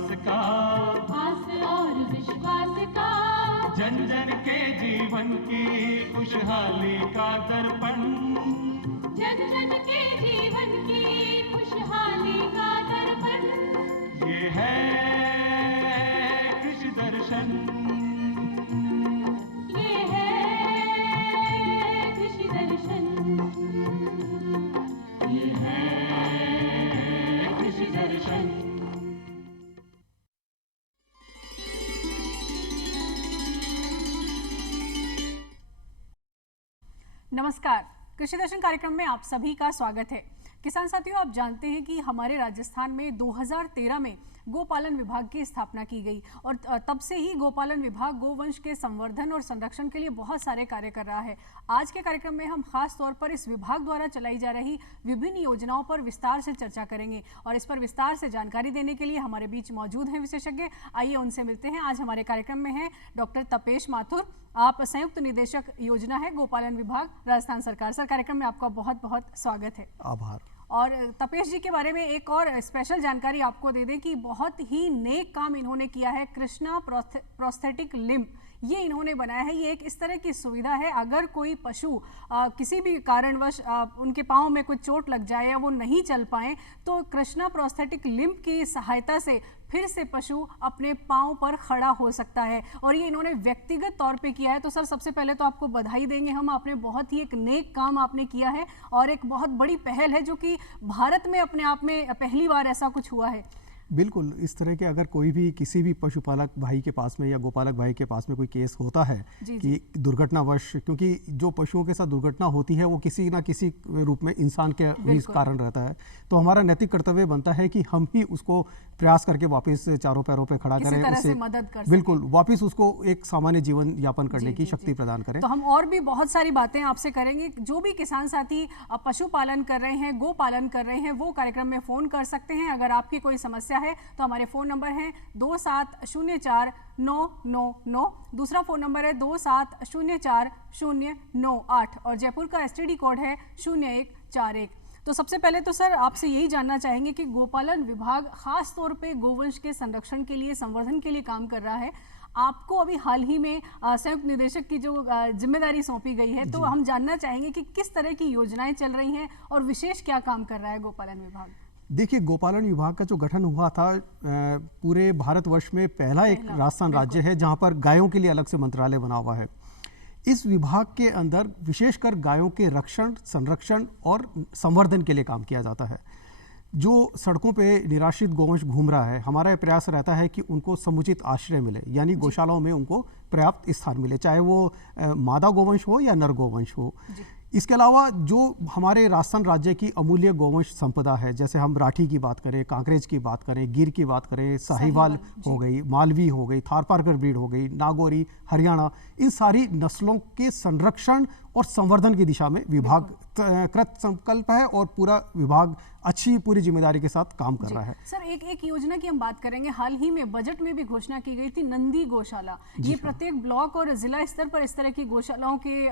विश्वास का, आस और विश्वास का, जन जन के जीवन की खुशहाली का दर्पण, जन जन के जीवन की खुशहाली का दर्पण, ये है कृषि दर्शन, ये है कृषि दर्शन, ये है कृषि दर्शन। नमस्कार, कृषि दर्शन कार्यक्रम में आप सभी का स्वागत है। किसान साथियों, आप जानते हैं कि हमारे राजस्थान में 2013 में गोपालन विभाग की स्थापना की गई और तब से ही गोपालन विभाग गोवंश के संवर्धन और संरक्षण के लिए बहुत सारे कार्य कर रहा है। आज के कार्यक्रम में हम खास तौर पर इस विभाग द्वारा चलाई जा रही विभिन्न योजनाओं पर विस्तार से चर्चा करेंगे और इस पर विस्तार से जानकारी देने के लिए हमारे बीच मौजूद हैं विशेषज्ञ। आइए उनसे मिलते हैं। आज हमारे कार्यक्रम में हैं डॉक्टर तपेश माथुर, आप संयुक्त निदेशक योजना है गोपालन विभाग राजस्थान सरकार। सर, कार्यक्रम में आपका बहुत बहुत स्वागत है। आभार। और तपेश जी के बारे में एक और स्पेशल जानकारी आपको दे दें कि बहुत ही नेक काम इन्होंने किया है। कृष्णा प्रोस्थेटिक लिम्ब ये इन्होंने बनाया है। ये एक इस तरह की सुविधा है, अगर कोई पशु किसी भी कारणवश उनके पाँव में कोई चोट लग जाए या वो नहीं चल पाए तो कृष्णा प्रोस्थेटिक लिम्ब की सहायता से फिर से पशु अपने पाँव पर खड़ा हो सकता है और ये इन्होंने व्यक्तिगत तौर पे किया है। तो सर, सबसे पहले तो आपको बधाई देंगे हम, आपने बहुत ही एक नेक काम आपने किया है और एक बहुत बड़ी पहल है जो कि भारत में अपने आप में पहली बार ऐसा कुछ हुआ है। बिल्कुल, इस तरह के अगर कोई भी किसी भी पशुपालक भाई के पास में या गोपालक भाई के पास में कोई केस होता है कि दुर्घटनावश, क्योंकि जो पशुओं के साथ दुर्घटना होती है वो किसी ना किसी रूप में इंसान के भी कारण रहता है, तो हमारा नैतिक कर्तव्य बनता है कि हम ही उसको प्रयास करके वापस चारों पैरों पे खड़ा करें, उससे मदद कर बिल्कुल वापस उसको एक सामान्य जीवन यापन करने की शक्ति प्रदान करें। तो हम और भी बहुत सारी बातें आपसे करेंगे। जो भी किसान साथी पशुपालन कर रहे हैं, गो पालन कर रहे हैं, वो कार्यक्रम में फोन कर सकते हैं। अगर आपकी कोई समस्या है तो हमारे फोन नंबर हैं 27049999, दूसरा फोन नंबर है 27040998 और जयपुर का STD कोड है 0141। तो सबसे पहले तो सर आपसे यही जानना चाहेंगे कि गोपालन विभाग खास तौर पे गोवंश के संरक्षण के लिए, संवर्धन के लिए काम कर रहा है। आपको अभी हाल ही में संयुक्त निदेशक की जो जिम्मेदारी सौंपी गई है, तो हम जानना चाहेंगे कि किस तरह की योजनाएं चल रही हैं और विशेष क्या काम कर रहा है गोपालन विभाग। देखिए, गोपालन विभाग का जो गठन हुआ था पूरे भारतवर्ष में पहला एक राजस्थान राज्य है जहां पर गायों के लिए अलग से मंत्रालय बना हुआ है। इस विभाग के अंदर विशेषकर गायों के रक्षण, संरक्षण और संवर्धन के लिए काम किया जाता है। जो सड़कों पे निराश्रित गोवंश घूम रहा है, हमारा प्रयास रहता है कि उनको समुचित आश्रय मिले, यानी गौशालाओं में उनको पर्याप्त स्थान मिले, चाहे वो मादा गोवंश हो या नर गोवंश हो। इसके अलावा जो हमारे राजस्थान राज्य की अमूल्य गोवंश संपदा है, जैसे हम राठी की बात करें, कांकरेज की बात करें, गिर की बात करें, साहिवाल हो गई, मालवी हो गई, थारपारकर ब्रीड हो गई, नागौरी, हरियाणा, इन सारी नस्लों के संरक्षण और संवर्धन की दिशा में विभाग कृत संकल्प है और पूरा विभाग अच्छी पूरी जिम्मेदारी के साथ काम कर रहा है। सर, एक योजना की हम बात करेंगे। हाल ही में बजट में भी घोषणा की गई थी नंदी गौशाला। ये प्रत्येक ब्लॉक और जिला स्तर पर इस तरह की गौशालाओं की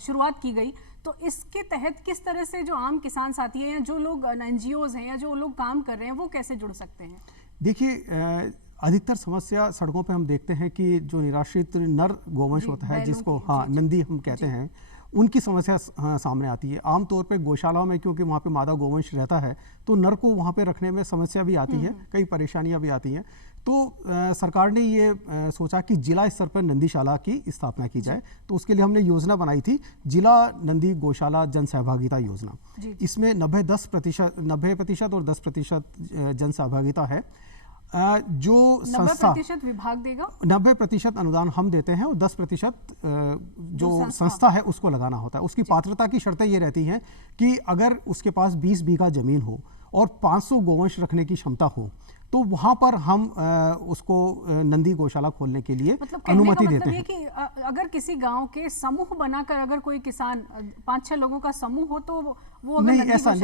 शुरुआत की गई। तो इसके तहत किस तरह से जो आम किसान साथी हैं या जो लोग NGOs हैं या जो लोग काम कर रहे हैं वो कैसे जुड़ सकते हैं? देखिए, अधिकतर समस्या सड़कों पे हम देखते हैं कि जो निराश्रित नर गोवंश होता है, जिसको नंदी हम कहते हैं, उनकी समस्या सामने आती है। आमतौर पे गौशालाओं में क्योंकि वहाँ पे मादा गोवंश रहता है तो नर को वहाँ पे रखने में समस्या भी आती है, कई परेशानियाँ भी आती हैं। तो सरकार ने ये सोचा कि जिला स्तर पर नंदीशाला की स्थापना की जाए, तो उसके लिए हमने योजना बनाई थी जिला नंदी गौशाला जन सहभागिता योजना। इसमें 90% और 10% जन सहभागिता है। जो संस्था 90% विभाग देगा, 90% अनुदान हम देते हैं और 10% जो संस्था है उसको लगाना होता है। उसकी पात्रता की शर्तें ये रहती हैं कि अगर उसके पास 20 बीघा जमीन हो और 500 गोवंश रखने की क्षमता हो तो वहाँ पर हम उसको नंदी गौशाला खोलने के लिए अनुमति देते हैं। कि अगर किसी गांव के समूह बनाकर अगर कोई किसान 5-6 लोगों का समूह हो तो वो नहीं, ऐसा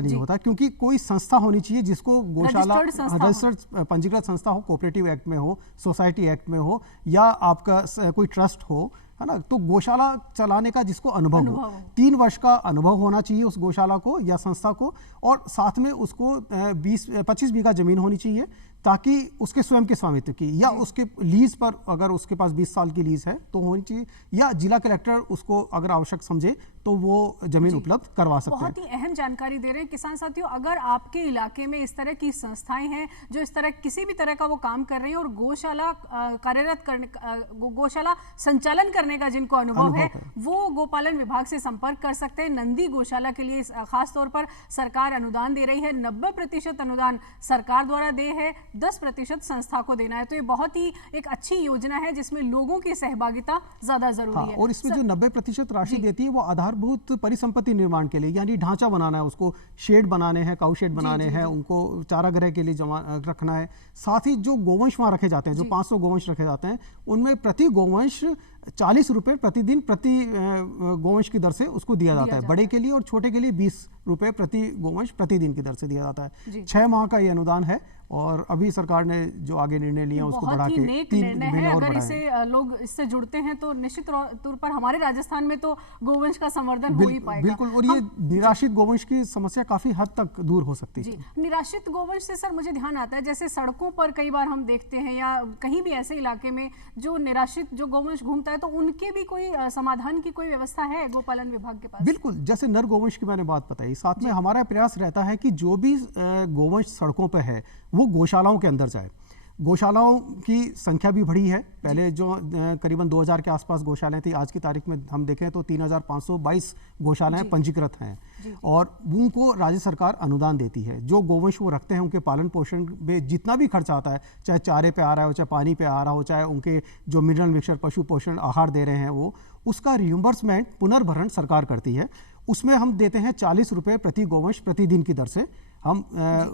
नहीं होता, क्योंकि कोई संस्था होनी चाहिए जिसको गौशाला रजिस्टर्ड पंजीकृत संस्था हो, कोऑपरेटिव एक्ट में हो, सोसाइटी एक्ट में हो, या आपका कोई ट्रस्ट हो, है ना। तो गौशाला चलाने का जिसको अनुभव हो, 3 वर्ष का अनुभव होना चाहिए उस गौशाला को या संस्था को, और साथ में उसको 25 बीघा जमीन होनी चाहिए, ताकि उसके स्वयं के स्वामित्व की या उसके लीज पर, अगर उसके पास 20 साल की लीज है तो होनी चाहिए, या जिला कलेक्टर उसको अगर आवश्यक समझे तो वो जमीन उपलब्ध करवा सकते हैं। बहुत ही अहम जानकारी दे रहे हैं किसान साथियों। अगर आपके इलाके में इस तरह की संस्थाएं हैं जो इस तरह किसी भी तरह का वो काम कर रही हैं और गौशाला कार्यरत करने, गौशाला संचालन करने का जिनको अनुभव है, वो गोपालन विभाग से संपर्क कर सकते हैं। नंदी गौशाला के लिए खास तौर पर सरकार अनुदान दे रही है, 90% अनुदान सरकार द्वारा दे है, 10% संस्था को देना है। तो ये बहुत ही एक अच्छी योजना है जिसमें लोगों की सहभागिता ज्यादा जरूरी है। और इसमें जो 90% राशि देती है वो आधारभूत परिसंपत्ति निर्माण के लिए, यानी ढांचा बनाना है, उसको शेड बनाने हैं, काउ शेड बनाने हैं, उनको चारागाह के लिए जमा रखना है। साथ ही जो गोवंश वहां रखे जाते हैं, जो 500 गोवंश रखे जाते हैं, उनमें प्रति गोवंश 40 रुपए प्रतिदिन प्रति गोवंश की दर से उसको दिया जाता है। बड़े के लिए और छोटे के लिए 20 रुपए प्रति गोवंश प्रतिदिन की दर से दिया जाता है। 6 माह का ये अनुदान है और अभी सरकार ने जो आगे निर्णय लिया उसको बढ़ा के 3 महीने और अगर इसे लोग इससे जुड़ते हैं तो निश्चित तौर पर हमारे राजस्थान में तो गोवंश का संवर्धन हो ही पाएगा। बिल्कुल, और ये निराश्रित गोवंश की समस्या काफी हद तक दूर हो सकती है। निराश्रित गोवंश से सर मुझे ध्यान आता है, जैसे सड़कों पर कई बार हम देखते हैं या कहीं भी ऐसे इलाके में जो निराश्रित जो गोवंश घूमता है, तो उनके भी कोई समाधान की कोई व्यवस्था है गोपालन विभाग के पास? बिल्कुल, जैसे नर गोवंश की मैंने बात बताई, साथ में हमारा प्रयास रहता है कि जो भी गोवंश सड़कों पर है वो गौशालाओं के अंदर जाए। गौशालाओं की संख्या भी बढ़ी है। पहले जो करीबन 2000 के आसपास गौशालाएं थी, आज की तारीख में हम देखें तो 3522 गौशालाएं पंजीकृत हैं और उनको राज्य सरकार अनुदान देती है। जो गोवंश वो रखते हैं उनके पालन पोषण में जितना भी खर्चा आता है, चाहे चारे पे आ रहा हो, चाहे पानी पे आ रहा हो, चाहे उनके जो मिनरल मिक्सचर पशु पोषण आहार दे रहे हैं, वो उसका रिइंबर्समेंट पुनर्भरण सरकार करती है। उसमें हम देते हैं 40 रुपए प्रति गोवंश प्रतिदिन की दर से। हम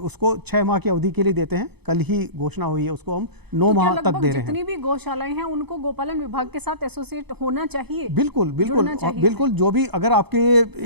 उसको 6 माह की अवधि के लिए देते हैं। कल ही घोषणा हुई है, उसको हम 9 माह तक दे रहे हैं। जितनी भी गौशालाएं हैं उनको गोपालन विभाग के साथ एसोसिएट होना चाहिए। बिल्कुल बिल्कुल बिल्कुल। जो भी अगर आपके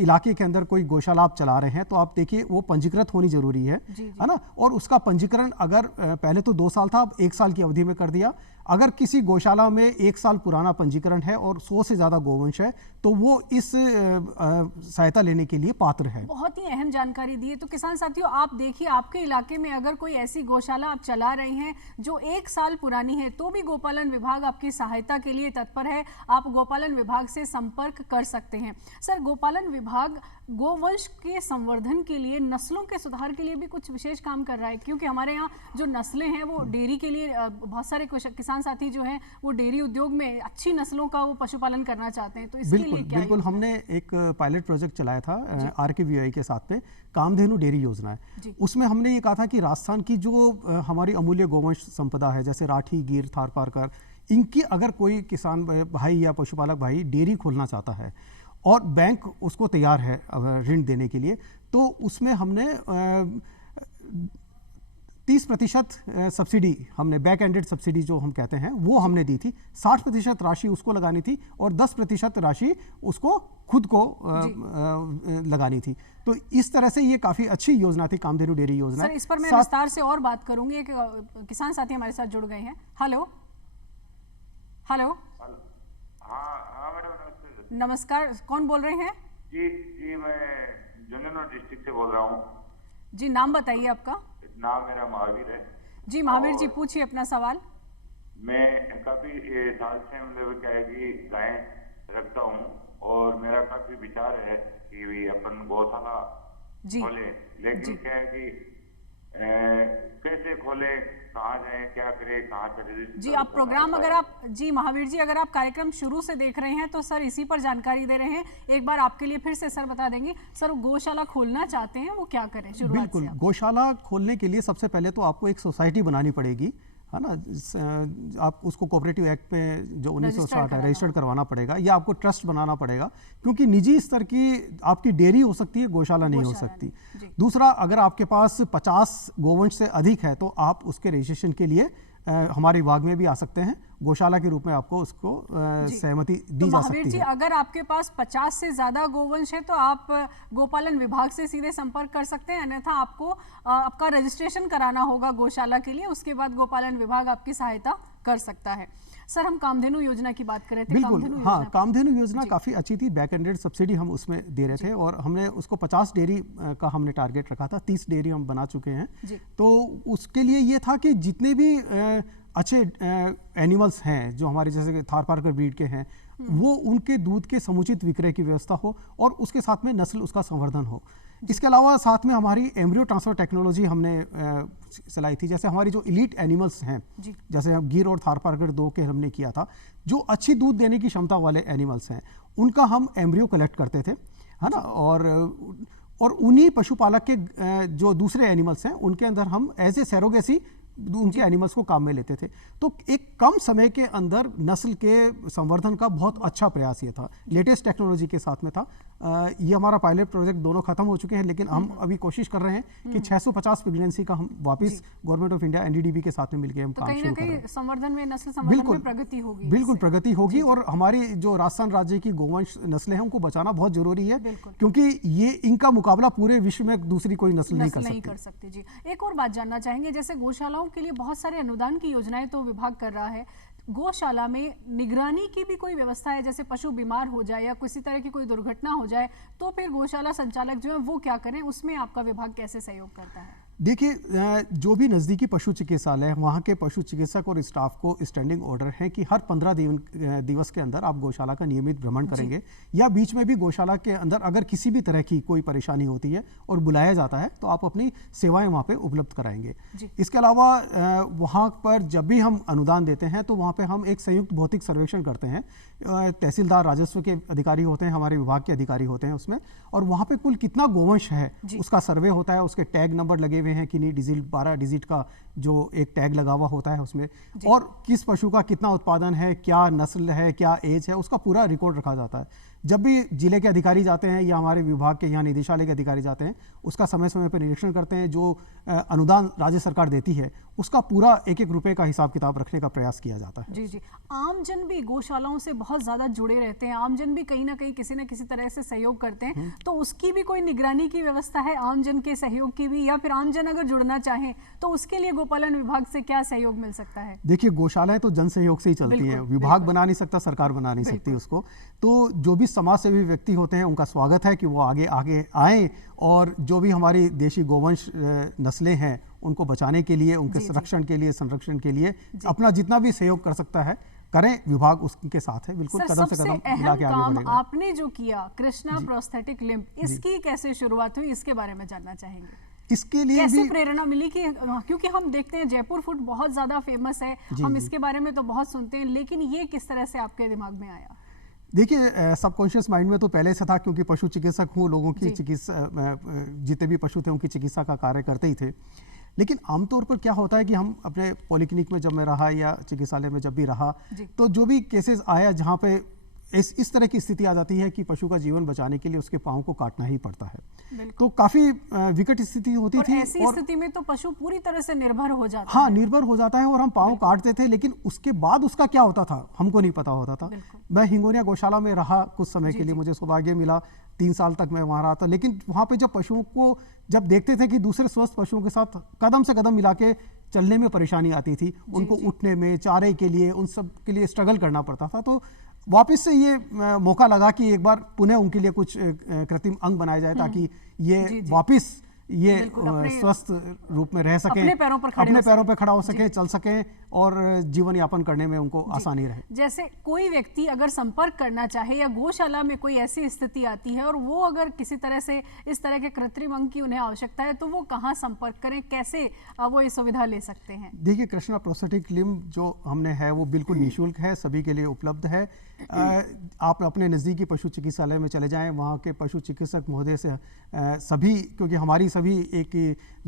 इलाके के अंदर कोई गौशाला आप चला रहे हैं तो आप देखिए वो पंजीकृत होनी जरूरी है ना। और उसका पंजीकरण अगर पहले तो 2 साल था, अब 1 साल की अवधि में कर दिया। अगर किसी गौशाला में 1 साल पुराना पंजीकरण है और 100 से ज्यादा गोवंश है तो वो इस सहायता लेने के लिए पात्र है। बहुत ही अहम जानकारी दी है। तो किसान साथियों, आप देखिए आपके इलाके में अगर कोई ऐसी गौशाला आप चला रहे हैं जो 1 साल पुरानी है, तो भी गोपालन विभाग आपकी सहायता के लिए तत्पर है। आप गोपालन विभाग से संपर्क कर सकते हैं। सर, गोपालन विभाग गोवंश के संवर्धन के लिए, नस्लों के सुधार के लिए भी कुछ विशेष काम कर रहा है, क्योंकि हमारे यहाँ जो नस्लें हैं वो डेयरी के लिए बहुत सारे किसान साथी जो हैं वो डेयरी उद्योग में अच्छी नस्लों का वो पशुपालन करना चाहते हैं। तो इसके लिए क्या बिल्कुल हमने एक पायलट प्रोजेक्ट चलाया था RKVI के साथ पे, कामधेनु डेयरी योजना है। उसमें हमने ये कहा था कि राजस्थान की जो हमारी अमूल्य गोवंश संपदा है, जैसे राठी, गिर, थारपारकर, इनकी अगर कोई किसान भाई या पशुपालक भाई डेयरी खोलना चाहता है और बैंक उसको तैयार है ऋण देने के लिए, तो उसमें हमने 30% सब्सिडी, हमने बैक एंडेड सब्सिडी जो हम कहते हैं वो हमने दी थी। 60% राशि उसको लगानी थी और 10% राशि उसको खुद को लगानी थी। तो इस तरह से ये काफी अच्छी योजना थी, कामधेनु डेयरी योजना। सर, इस पर मैं विस्तार से और बात करूंगी। एक किसान साथी हमारे साथ जुड़ गए हैं। Hello hello. हाँ मैडम, नमस्कार, कौन बोल रहे हैं? जी मैं झुंझुनू डिस्ट्रिक्ट से बोल रहा हूँ। जी, नाम बताइए आपका। नाम मेरा महावीर है। जी महावीर जी, पूछिए अपना सवाल। मैं काफी साल से मतलब क्या है कि गाय रखता हूँ और मेरा काफी विचार है कि अपन गौशाला खोले, लेकिन क्या है कि कैसे खोले, कहाँ जाएं, क्या करें, कहाँ से रजिस्टर। जी, आप प्रोग्राम अगर आप जी महावीर जी अगर आप कार्यक्रम शुरू से देख रहे हैं तो सर इसी पर जानकारी दे रहे हैं। एक बार आपके लिए फिर से सर बता देंगे। सर, गौशाला खोलना चाहते हैं वो क्या करें शुरुआत से? बिल्कुल, गौशाला खोलने के लिए सबसे पहले तो आपको एक सोसाइटी बनानी पड़ेगी, है ना। आप उसको कोऑपरेटिव एक्ट में जो 1960 है रजिस्टर्ड करवाना पड़ेगा, या आपको ट्रस्ट बनाना पड़ेगा, क्योंकि निजी स्तर की आपकी डेयरी हो सकती है, गौशाला नहीं हो सकती। दूसरा, अगर आपके पास 50 गोवंश से अधिक है तो आप उसके रजिस्ट्रेशन के लिए हमारे विभाग में भी आ सकते हैं। गौशाला के रूप में आपको उसको सहमति दी जा सकती है। जी, अगर आपके पास 50 से ज्यादा गोवंश है तो आप गोपालन विभाग से सीधे संपर्क कर सकते हैं, अन्यथा आपको आपका रजिस्ट्रेशन कराना होगा गौशाला के लिए। उसके बाद गोपालन विभाग आपकी सहायता कर सकता है। सर, हम कामधेनु योजना की बात कर रहे थे। बिल्कुल, कामधेनु हाँ, योजना कामधेनु योजना काफ़ी अच्छी थी। बैक एंडेड सब्सिडी हम उसमें दे रहे थे और हमने उसको 50 डेयरी का हमने टारगेट रखा था। 30 डेयरी हम बना चुके हैं। तो उसके लिए ये था कि जितने भी अच्छे एनिमल्स हैं जो हमारे जैसे थारपारकर ब्रीड के हैं, वो उनके दूध के समुचित विक्रय की व्यवस्था हो और उसके साथ में नस्ल उसका संवर्धन हो। इसके अलावा साथ में हमारी एम्ब्रियो ट्रांसफर टेक्नोलॉजी हमने चलाई थी। जैसे हमारी जो इलीट एनिमल्स हैं, जैसे हम गिर और थारपारकर 2 के हमने किया था, जो अच्छी दूध देने की क्षमता वाले एनिमल्स हैं, उनका हम एम्ब्रियो कलेक्ट करते थे, है ना। और उन्हीं पशुपालक के जो दूसरे एनिमल्स हैं उनके अंदर हम एज ए सैरोगेसी उनके एनिमल्स को काम में लेते थे। तो एक कम समय के अंदर नस्ल के संवर्धन का बहुत अच्छा प्रयास ये था। लेटेस्ट टेक्नोलॉजी के साथ में था। ये हमारा पायलट प्रोजेक्ट दोनों खत्म हो चुके हैं, लेकिन हम अभी कोशिश कर रहे हैं कि 650 प्रेगनेंसी का हम वापस गवर्नमेंट ऑफ इंडिया एनडीडीबी के साथ में मिलकर हम काम शुरू कर रहे हैं। संवर्धन में, नस्ल संवर्धन में प्रगति होगी। बिल्कुल प्रगति होगी। और हमारी जो राजस्थान राज्य की गोवंश नस्लें हैं उनको बचाना बहुत जरूरी है, क्योंकि ये इनका मुकाबला पूरे विश्व में दूसरी कोई नस्ल नहीं कर सकती। जी, एक और बात जानना चाहेंगे, जैसे गौशालाओं के लिए बहुत सारे अनुदान की योजनाएं तो विभाग कर रहा है, गौशाला में निगरानी की भी कोई व्यवस्था है? जैसे पशु बीमार हो जाए या किसी तरह की कोई दुर्घटना हो जाए तो फिर गौशाला संचालक जो है वो क्या करें, उसमें आपका विभाग कैसे सहयोग करता है? देखिए, जो भी नज़दीकी पशु चिकित्सालय है वहाँ के पशु चिकित्सक और स्टाफ को स्टैंडिंग ऑर्डर है कि हर 15 दिवस के अंदर आप गौशाला का नियमित भ्रमण करेंगे, या बीच में भी गौशाला के अंदर अगर किसी भी तरह की कोई परेशानी होती है और बुलाया जाता है तो आप अपनी सेवाएं वहाँ पे उपलब्ध कराएंगे। इसके अलावा वहाँ पर जब भी हम अनुदान देते हैं तो वहाँ पे हम एक संयुक्त भौतिक सर्वेक्षण करते हैं। तहसीलदार, राजस्व के अधिकारी होते हैं, हमारे विभाग के अधिकारी होते हैं उसमें, और वहाँ पे कुल कितना गोवंश है उसका सर्वे होता है। उसके टैग नंबर लगे हुए हैं कि नहीं, डिजिट 12 डिजिट का जो एक टैग लगा हुआ होता है उसमें, और किस पशु का कितना उत्पादन है, क्या नस्ल है, क्या एज है, उसका पूरा रिकॉर्ड रखा जाता है। जब भी जिले के अधिकारी जाते हैं या हमारे विभाग के यहाँ निदेशालय के अधिकारी जाते हैं, उसका समय समय पर निरीक्षण करते हैं। जो अनुदान राज्य सरकार देती है उसका पूरा एक एक रुपए का हिसाब किताब रखने का प्रयास किया जाता है। जी जी, आमजन भी गौशालाओं से बहुत ज़्यादा जुड़े रहते हैं, आमजन भी कहीं ना कहीं किसी न किसी तरह से सहयोग करते हैं, तो उसकी भी कोई निगरानी की व्यवस्था है, आमजन के सहयोग की भी, या फिर आमजन अगर जुड़ना चाहें तो उसके लिए गोपालन विभाग से क्या सहयोग मिल सकता है? देखिए, गौशालाएं तो जन सहयोग से ही चलती है, विभाग बना नहीं सकता, सरकार बना नहीं सकती उसको। तो जो भी समाज सेवी व्यक्ति होते हैं उनका स्वागत है कि वो आगे आगे आए, और जो भी हमारी देशी गोवंश नस्लें हैं उनको बचाने के लिए, उनके संरक्षण के लिए, संरक्षण के लिए अपना जितना भी सहयोग कर सकता है करें। विभाग उसके साथ है, बिल्कुल कदम से कदम मिला के आगे बढ़ेगा। आपने जो किया कृष्णा प्रोस्थेटिक लिम्ब, इसकी कैसे शुरुआत हुई, इसके बारे में जानना चाहेंगे। इसके लिए कैसे प्रेरणा मिली कि, क्योंकि हम देखते हैं जयपुर फूड बहुत ज्यादा फेमस है, हम इसके बारे में तो बहुत सुनते हैं, लेकिन ये किस तरह से आपके दिमाग में आया? देखिए, सबकॉन्शियस माइंड में तो पहले से था, क्योंकि पशु चिकित्सक हूँ, लोगों की चिकित्सा, जितने भी पशु थे उनकी चिकित्सा का कार्य करते ही थे। लेकिन आमतौर पर क्या होता है कि हम अपने पॉलीक्लिनिक में जब मैं रहा या चिकित्सालय में जब भी रहा, तो जो भी केसेस आया जहाँ पे इस तरह की स्थिति आ जाती है कि पशु का जीवन बचाने के लिए उसके पाँव को काटना ही पड़ता है, तो काफी विकट स्थिति होती थी। ऐसी स्थिति में तो पशु पूरी तरह से निर्भर हो जाता है। हाँ, निर्भर हो जाता है, और हम पाँव काटते थे, लेकिन उसके बाद उसका क्या होता था हमको नहीं पता होता था। मैं हिंगोनिया गौशाला में रहा कुछ समय के लिए, मुझे सौभाग्य मिला, 3 साल तक मैं वहाँ रहा था। लेकिन वहाँ पे जब पशुओं को जब देखते थे कि दूसरे स्वस्थ पशुओं के साथ कदम से कदम मिला के चलने में परेशानी आती थी, उनको उठने में, चारे के लिए, उन सब के लिए स्ट्रगल करना पड़ता था, तो वापस से ये मौका लगा कि एक बार पुनः उनके लिए कुछ कृत्रिम अंग बनाया जाए, ताकि ये वापस ये स्वस्थ रूप में रह सके, अपने पैरों पर खड़ा हो सके, चल सके, और जीवन यापन करने में उनको आसानी रहे। जैसे कोई व्यक्ति अगर संपर्क करना चाहे या गौशाला में कोई ऐसी स्थिति आती है और वो अगर किसी तरह से इस तरह के कृत्रिम अंग की उन्हें आवश्यकता है, तो वो कहाँ संपर्क करें, कैसे वो ये सुविधा ले सकते हैं? देखिए, कृष्णा प्रोस्थेटिक लिम्ब जो हमने है वो बिल्कुल निःशुल्क है, सभी के लिए उपलब्ध है। आप अपने नज़दीकी पशु चिकित्सालय में चले जाएं, वहाँ के पशु चिकित्सक महोदय से सभी, क्योंकि हमारी सभी एक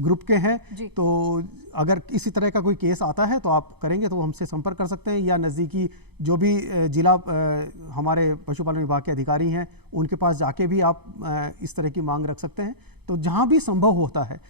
ग्रुप के हैं, तो अगर इसी तरह का कोई केस आता है तो आप करेंगे तो हमसे संपर्क कर सकते हैं, या नज़दीकी जो भी जिला हमारे पशुपालन विभाग के अधिकारी हैं उनके पास जाके भी आप इस तरह की मांग रख सकते हैं। तो जहाँ भी संभव होता है,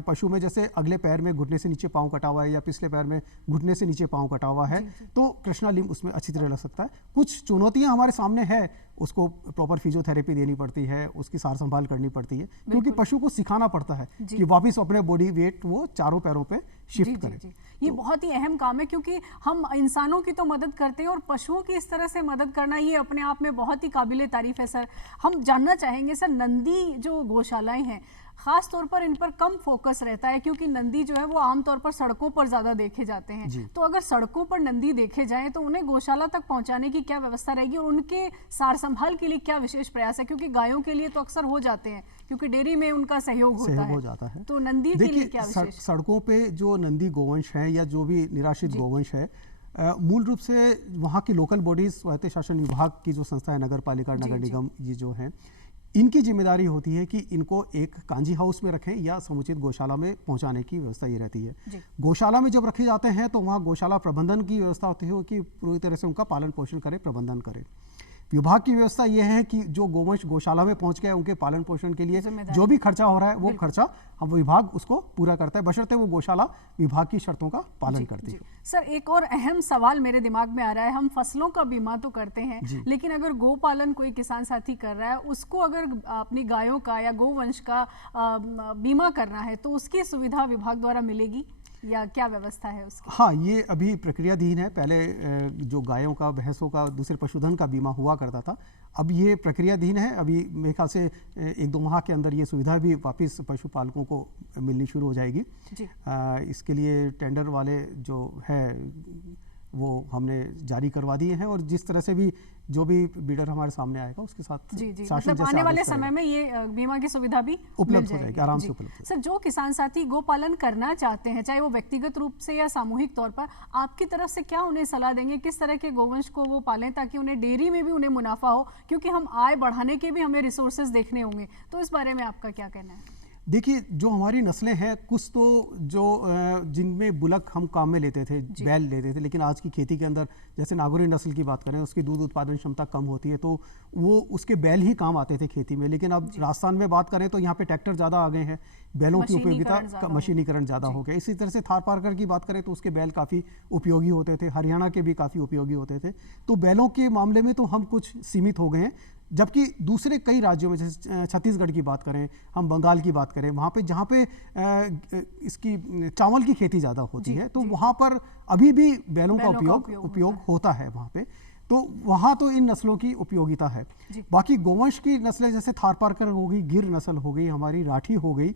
पशु में जैसे अगले पैर में घुटने से नीचे पाँव कटा हुआ है या पिछले पैर में घुटने से नीचे पाँव कटा हुआ है, तो कृष्णा लिम्ब उसमें अच्छी तरह लग सकता है। कुछ चुनौतियाँ हमारे सामने है, उसको प्रॉपर फिजियोथेरेपी देनी पड़ती है, उसकी सार संभाल करनी पड़ती है, क्योंकि पशु को सिखाना पड़ता है कि वापस अपने बॉडी वेट वो चारों पैरों पे शिफ्ट करें। ये बहुत ही अहम काम है, क्योंकि हम इंसानों की तो मदद करते हैं और पशुओं की इस तरह से मदद करना ये अपने आप में बहुत ही काबिले तारीफ है। सर, हम जानना चाहेंगे सर, नंदी जो गौशालाएं हैं खास तौर पर इन पर कम फोकस रहता है, क्योंकि नंदी जो है वो आमतौर पर सड़कों पर ज़्यादा देखे जाते हैं। तो अगर सड़कों पर नंदी देखे जाएं तो उन्हें गौशाला तक पहुंचाने की क्या व्यवस्था रहेगी और उनके सार संभाल के लिए क्या विशेष प्रयास है? क्योंकि गायों के लिए तो अक्सर हो जाते हैं, क्योंकि डेयरी में उनका सहयोग हो जाता है। तो नंदी के लिए क्या विशेष? सड़कों पे जो नंदी गोवंश है या जो भी निराश्रित गोवंश है, मूल रूप से वहाँ की लोकल बॉडीज, स्वायत्त शासन विभाग की जो संस्था है, नगर पालिका, नगर निगम, ये जो है, इनकी जिम्मेदारी होती है कि इनको एक कांजी हाउस में रखें या समुचित गौशाला में पहुंचाने की व्यवस्था ये रहती है। गौशाला में जब रखे जाते हैं तो वहाँ गौशाला प्रबंधन की व्यवस्था होती है कि पूरी तरह से उनका पालन पोषण करे, प्रबंधन करे। विभाग की व्यवस्था यह है कि जो गोवंश गौशाला में पहुंच गए उनके पालन पोषण के लिए जो भी खर्चा हो रहा है वो खर्चा हम विभाग उसको पूरा करता है, बशर्ते वो गौशाला विभाग की शर्तों का पालन करती है। सर, एक और अहम सवाल मेरे दिमाग में आ रहा है, हम फसलों का बीमा तो करते हैं, लेकिन अगर गोपालन कोई किसान साथी कर रहा है, उसको अगर अपनी गायों का या गोवंश का बीमा करना है तो उसकी सुविधा विभाग द्वारा मिलेगी या क्या व्यवस्था है उसकी? हाँ, ये अभी प्रक्रियाधीन है। पहले जो गायों का, भैंसों का, दूसरे पशुधन का बीमा हुआ करता था, अब ये प्रक्रियाधीन है। अभी मेरे ख्याल से 1-2 माह के अंदर ये सुविधा भी वापस पशुपालकों को मिलनी शुरू हो जाएगी। इसके लिए टेंडर वाले जो है वो हमने जारी करवा दिए हैं और जिस तरह से भी जो भी बिडर हमारे सामने आएगा उसके साथ मतलब आने वाले समय में ये बीमा की सुविधा भी उपलब्ध हो जाएगी, आराम से उपलब्ध। सर, जो किसान साथी गोपालन करना चाहते हैं, चाहे वो व्यक्तिगत रूप से या सामूहिक तौर पर, आपकी तरफ से क्या उन्हें सलाह देंगे? किस तरह के गोवंश को वो पालें ताकि उन्हें डेयरी में भी उन्हें मुनाफा हो, क्योंकि हम आय बढ़ाने के भी हमें रिसोर्सेज देखने होंगे, तो इस बारे में आपका क्या कहना है? देखिए, जो हमारी नस्लें हैं, कुछ तो जो जिनमें बुलक हम काम में लेते थे, बैल लेते थे, लेकिन आज की खेती के अंदर जैसे नागौरी नस्ल की बात करें, उसकी दूध उत्पादन क्षमता कम होती है, तो वो उसके बैल ही काम आते थे खेती में। लेकिन अब राजस्थान में बात करें तो यहाँ पे ट्रैक्टर ज़्यादा आ गए हैं, बैलों की उपयोगिता, मशीनीकरण ज़्यादा हो गया। इसी तरह से थार पारकर की बात करें तो उसके बैल काफ़ी उपयोगी होते थे, हरियाणा के भी काफ़ी उपयोगी होते थे। तो बैलों के मामले में तो हम कुछ सीमित हो गए हैं, जबकि दूसरे कई राज्यों में, जैसे छत्तीसगढ़ की बात करें, हम बंगाल की बात करें, वहाँ पे जहाँ पे इसकी चावल की खेती ज़्यादा होती है, तो वहाँ पर अभी भी बैलों का उपयोग होता है वहाँ पे। तो वहाँ तो इन नस्लों की उपयोगिता है। बाकी गोवंश की नस्लें जैसे थार पारकर हो गई, गिर नस्ल हो गई, हमारी राठी हो गई,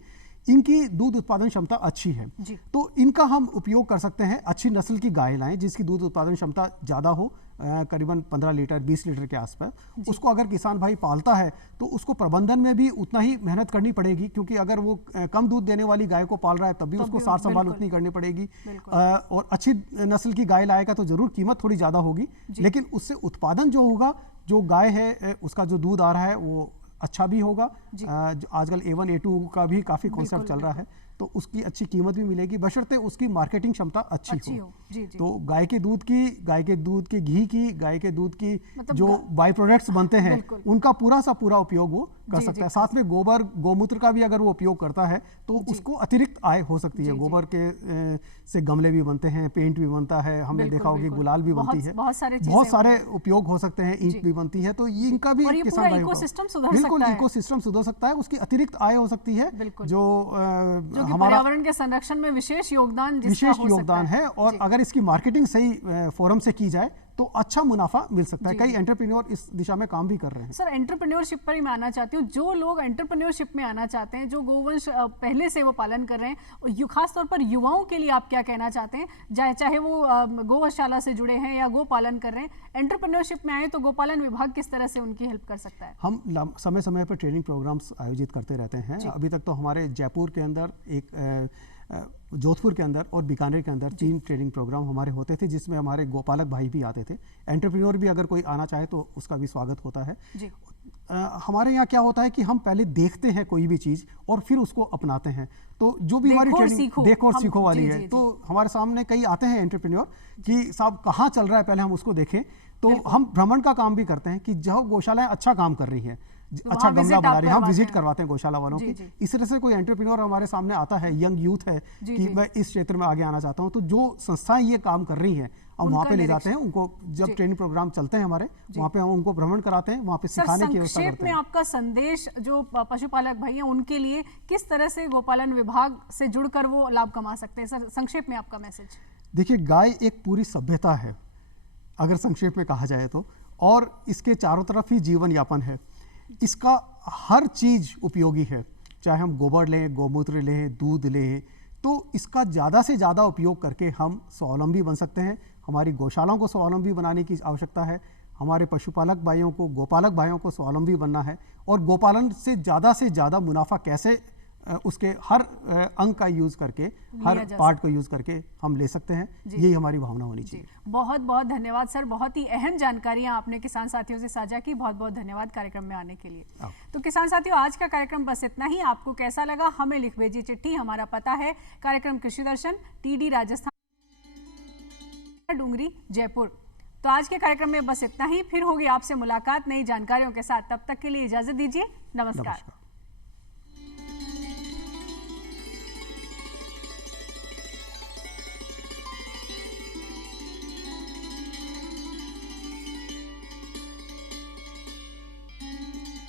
इनकी दूध उत्पादन क्षमता अच्छी है, तो इनका हम उपयोग कर सकते हैं। अच्छी नस्ल की गाय लाएं जिसकी दूध उत्पादन क्षमता ज़्यादा हो, करीबन 15 लीटर 20 लीटर के आसपास। उसको अगर किसान भाई पालता है तो उसको प्रबंधन में भी उतना ही मेहनत करनी पड़ेगी, क्योंकि अगर वो कम दूध देने वाली गाय को पाल रहा है तब भी उसको सार संभाल उतनी करनी पड़ेगी। और अच्छी नस्ल की गाय लाएगा तो जरूर कीमत थोड़ी ज़्यादा होगी, लेकिन उससे उत्पादन जो होगा, जो गाय है उसका जो दूध आ रहा है वो अच्छा भी होगा। आजकल A1 A2 का भी काफ़ी कॉन्सेप्ट चल रहा है, तो उसकी अच्छी कीमत भी मिलेगी, बशर्ते उसकी मार्केटिंग क्षमता अच्छी हो। तो गाय के दूध के घी की, गाय के दूध की मतलब जो बाई प्रोडक्ट्स बनते हैं उनका पूरा सा पूरा उपयोग वो कर सकता है। साथ में गोबर, गौमूत्र का भी अगर वो उपयोग करता है तो उसको अतिरिक्त आय हो सकती है। गोबर के से गमले भी बनते हैं, पेंट भी बनता है, हमने देखा होगा गुलाल भी बनती है, बहुत सारे उपयोग हो सकते हैं, ईंट भी बनती है। तो ये इनका भी किसान भाई बिल्कुल इकोसिस्टम सुधर सकता है, उसकी अतिरिक्त आय हो सकती है, जो हमारा पर्यावरण के संरक्षण में विशेष योगदान है। और अगर इसकी मार्केटिंग सही फोरम से की जाए तो अच्छा मुनाफा मिल सकता है। कई एंटरप्रेन्योर इस दिशा में काम भी कर रहे हैं। सर, एंटरप्रेन्योरशिप पर ही मैं आना चाहती हूँ। जो लोग एंटरप्रेन्योरशिप में आना चाहते हैं, जो गोवंश पहले से वो पालन कर रहे हैं, खास तौर पर युवाओं के लिए आप क्या कहना चाहते हैं? चाहे वो गौशाला से जुड़े हैं या गो पालन कर रहे हैं, एंटरप्रेन्योरशिप में आए तो गोपालन विभाग किस तरह से उनकी हेल्प कर सकता है? हम समय समय पर ट्रेनिंग प्रोग्राम्स आयोजित करते रहते हैं। अभी तक तो हमारे जयपुर के अंदर, एक जोधपुर के अंदर और बीकानेर के अंदर 3 ट्रेनिंग प्रोग्राम हमारे होते थे, जिसमें हमारे गोपालक भाई भी आते थे। एंटरप्रेन्योर भी अगर कोई आना चाहे तो उसका भी स्वागत होता है। हमारे यहाँ क्या होता है कि हम पहले देखते हैं कोई भी चीज़ और फिर उसको अपनाते हैं। तो जो भी हमारी ट्रेनिंग देख और सीखो वाली है, तो हमारे सामने कई आते हैं एंटरप्रेन्योर कि साहब कहाँ चल रहा है, पहले हम उसको देखें। तो हम भ्रमण का काम भी करते हैं कि जो गौशालाएं अच्छा काम कर रही हैं, अच्छा गमला बना रही है, हम विजिट करवाते हैं गौशाला वालों की। इस तरह से कोई एंटरप्रेन्योर हमारे सामने आता है, यंग यूथ है कि मैं इस क्षेत्र में आगे आना चाहता हूं, तो जो संस्थाएं ये काम कर रही हैं हम वहाँ पे ले जाते निरीक्षण। हैं उनको, जब जी। ट्रेनिंग प्रोग्राम चलते हैं हमारे, वहाँ पे हम उनको भ्रमण कराते हैं, वहाँ पे सर, सिखाने की व्यवस्था संक्षेप करते में हैं। आपका संदेश जो पशुपालक भाई हैं उनके लिए किस तरह से गोपालन विभाग से जुड़कर वो लाभ कमा सकते हैं? सर, संक्षेप में आपका मैसेज। देखिए, गाय एक पूरी सभ्यता है अगर संक्षेप में कहा जाए तो, और इसके चारों तरफ ही जीवन यापन है। इसका हर चीज उपयोगी है, चाहे हम गोबर लें, गौमूत्र लें, दूध लें, तो इसका ज़्यादा से ज़्यादा उपयोग करके हम स्वावलंबी बन सकते हैं। हमारी गौशालाओं को स्वावलंबी बनाने की आवश्यकता है, हमारे पशुपालक भाइयों को, गोपालक भाइयों को स्वावलंबी बनना है, और गोपालन से ज़्यादा मुनाफा कैसे उसके हर अंग का यूज़ करके, हर पार्ट को यूज़ करके हम ले सकते हैं, यही हमारी भावना होनी चाहिए। बहुत बहुत धन्यवाद सर, बहुत ही अहम जानकारियां आपने किसान साथियों से साझा की। बहुत बहुत धन्यवाद कार्यक्रम में आने के लिए। तो किसान साथियों, आज का कार्यक्रम बस इतना ही। आपको कैसा लगा हमें लिख भेजिए चिट्ठी। हमारा पता है कार्यक्रम कृषि दर्शन, TD राजस्थान, डूंगरी, जयपुर। तो आज के कार्यक्रम में बस इतना ही। फिर होगी आपसे मुलाकात नई जानकारियों के साथ। तब तक के लिए इजाजत दीजिए। नमस्कार।